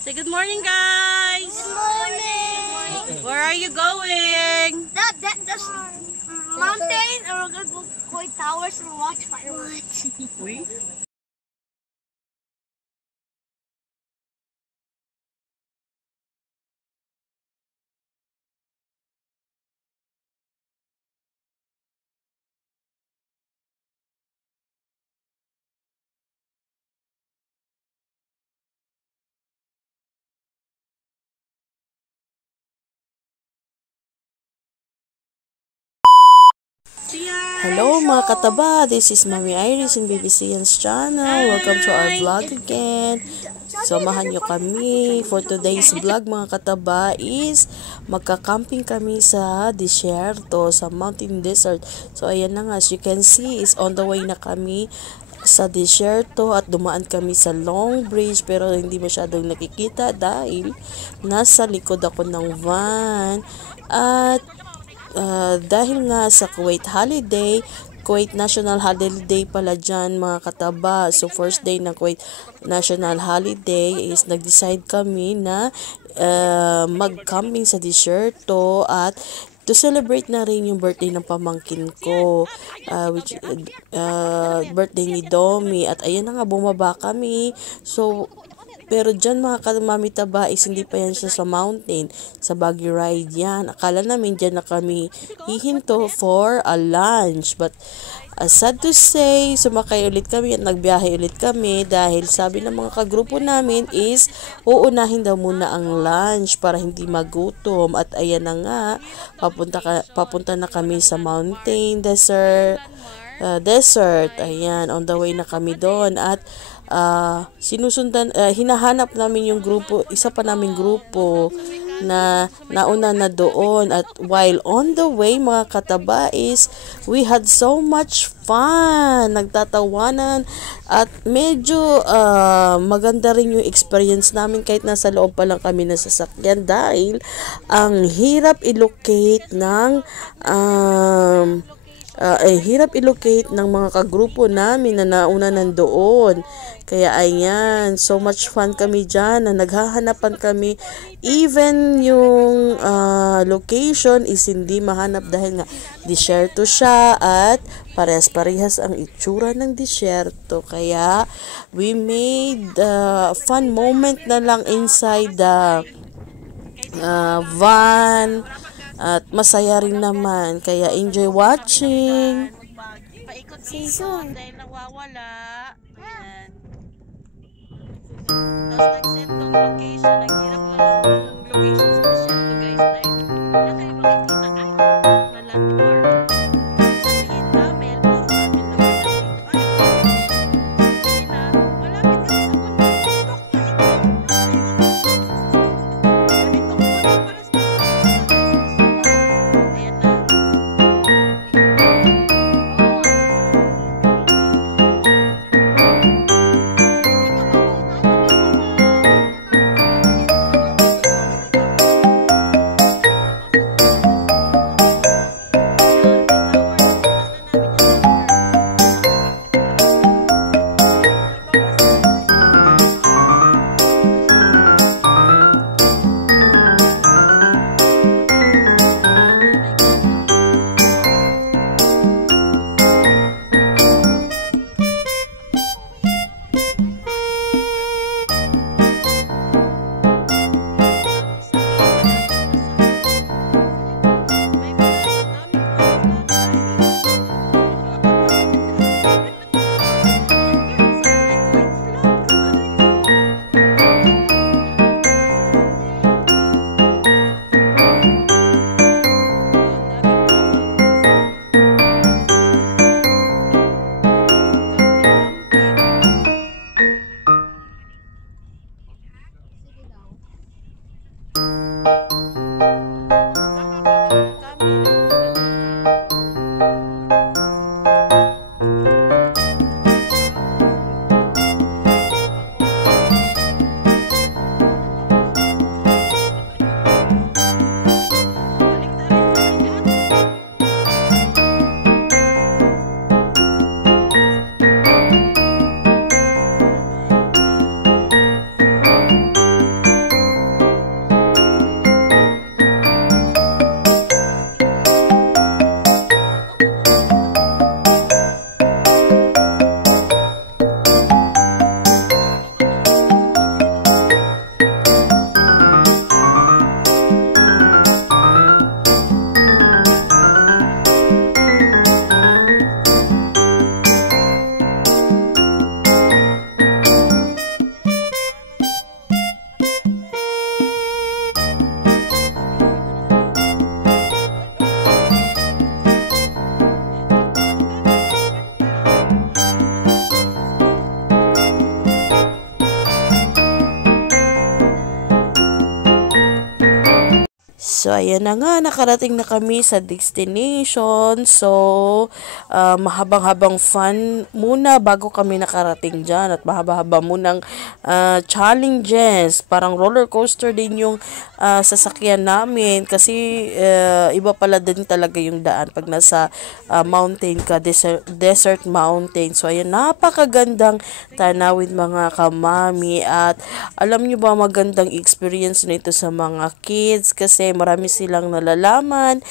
Say good morning, guys. Good morning. Where are you going? That's mountain, or we're gonna go Koi Towers and watch fireworks. Uy. Hello mga kataba, this is Mami Iris in BBC Ian's channel. Welcome to our vlog again. Samahan nyo kami for today's vlog mga kataba is magka-camping kami sa disyerto, sa mountain desert. So ayan na nga, as you can see is on the way na kami sa disyerto at dumaan kami sa Long Bridge pero hindi masyadong nakikita dahil nasa likod ako ng van. At dahil nga sa Kuwait holiday, Kuwait National Holiday pala dyan mga kataba. So first day ng Kuwait National Holiday is nag-decide kami na mag-camping sa disyerto at to celebrate na rin yung birthday ng pamangkin ko, which birthday ni Domi. At ayan na nga, bumaba kami. So pero dyan mga kamami taba is hindi pa yan siya sa mountain, sa buggy ride yan. Akala namin dyan na kami hihinto for a lunch. But sad to say, sumakay ulit kami at nagbiyahe ulit kami dahil sabi ng mga kagrupo namin is uunahin daw muna ang lunch para hindi magutom. At ayan na nga, papunta na kami sa mountain desert. Ayan, on the way na kami doon. At sinusundan, hinahanap namin yung grupo, isa pa naming grupo na nauna na doon. At while on the way mga kataba is we had so much fun, nagtatawanan at medyo maganda rin yung experience namin kahit nasa loob pa lang kami ng sasakyan dahil ang hirap i-locate ng mga kagrupo namin na nauna nandoon. Kaya ayan, so much fun kami dyan na naghahanapan kami. Even yung location is hindi mahanap dahil nga disyerto siya at parehas-parehas ang itsura ng disyerto. Kaya we made fun moment na lang inside the van. At masaya rin naman. Kaya enjoy watching. Paikot season. Dahil nawawala. Ayan. Tapos nag-set tong location. Ang hirap na lang ng location sa disyerto guys. Dahil wala kayo makikita. Ay, na landmark. Sabihin namin, puro namin na wala dito. Ay, sabihin na, malapit kami sa bundok. Ganito ko na para sa So, ayan na nga, nakarating na kami sa destination. So, mahabang-habang fun muna bago kami nakarating dyan. At mahaba-haba munang challenges. Parang roller coaster din yung sasakyan namin. Kasi iba pala din talaga yung daan pag nasa mountain ka, desert mountain. So, ayan, napakagandang tanawin mga kamami. At alam nyo ba, magandang experience nito sa mga kids kasi marami silang nalalaman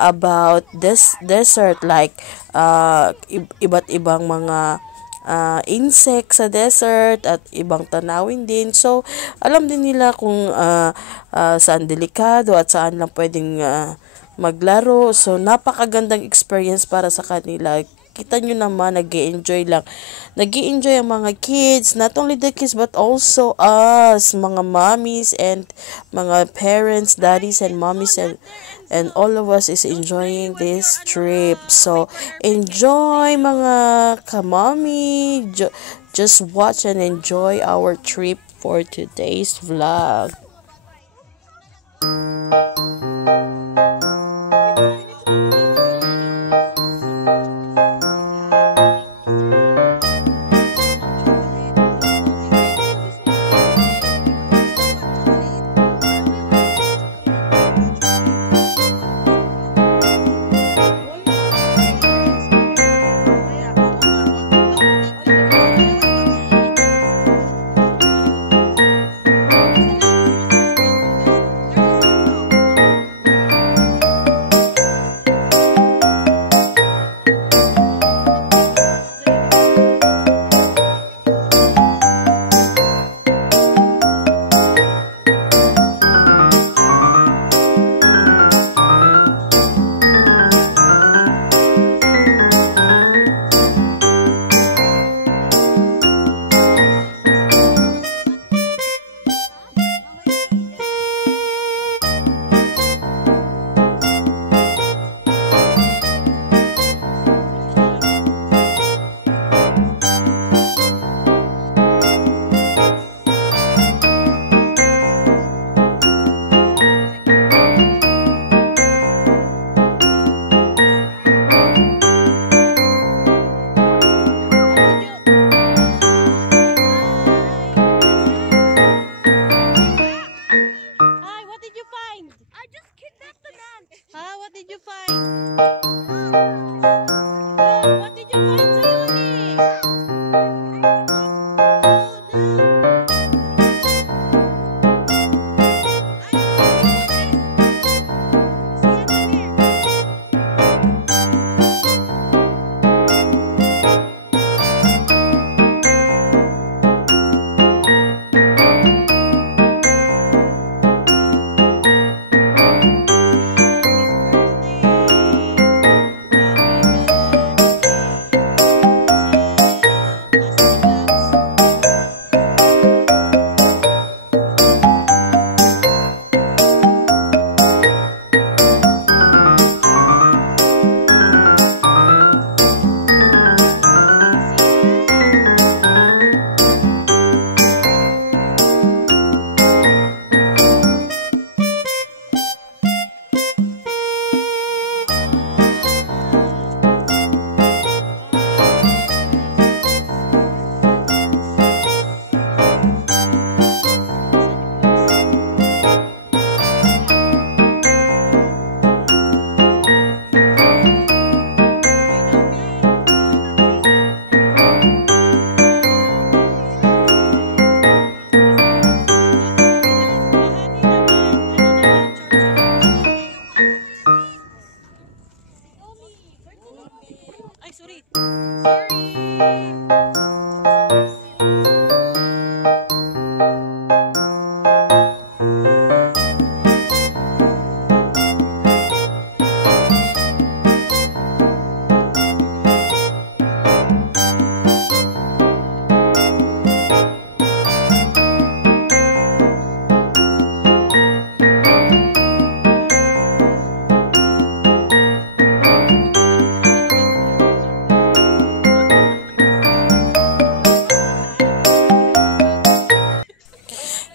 about this desert, like iba't ibang mga insects sa desert at ibang tanawin din. So, alam din nila kung saan delikado at saan lang pwedeng maglaro. So, napakagandang experience para sa kanila. Kita nyo naman, nag-i-enjoy lang. Nag-i-enjoy ang mga kids, not only the kids, but also us, mga mommies and mga parents, daddies and mommies, and all of us is enjoying this trip. So, enjoy mga kamami. Just watch and enjoy our trip for today's vlog.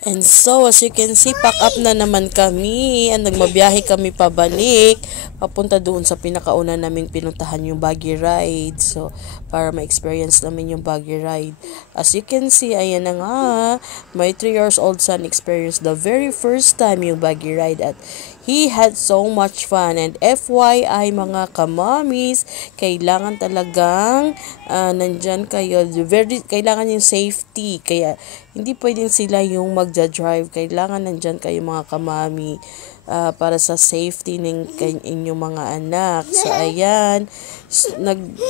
And so, as you can see, pack up na naman kami. And nagmabiyahe kami pabalik. Papunta doon sa pinakauna naming pinuntahan yung buggy ride. So, para ma-experience namin yung buggy ride. As you can see, ayan na nga. My 3 years old son experienced the very first time yung buggy ride. At he had so much fun. And FYI mga kamamis, kailangan talagang nandyan kayo. Kailangan yung safety. Kaya hindi pwedeng sila yung magja-drive. Kailangan nandyan kayo mga kamami para sa safety ng inyong mga anak. So ayan,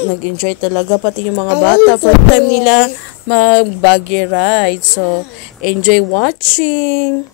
nag-enjoy talaga pati yung mga bata. First time nila mag-buggy ride. So enjoy watching.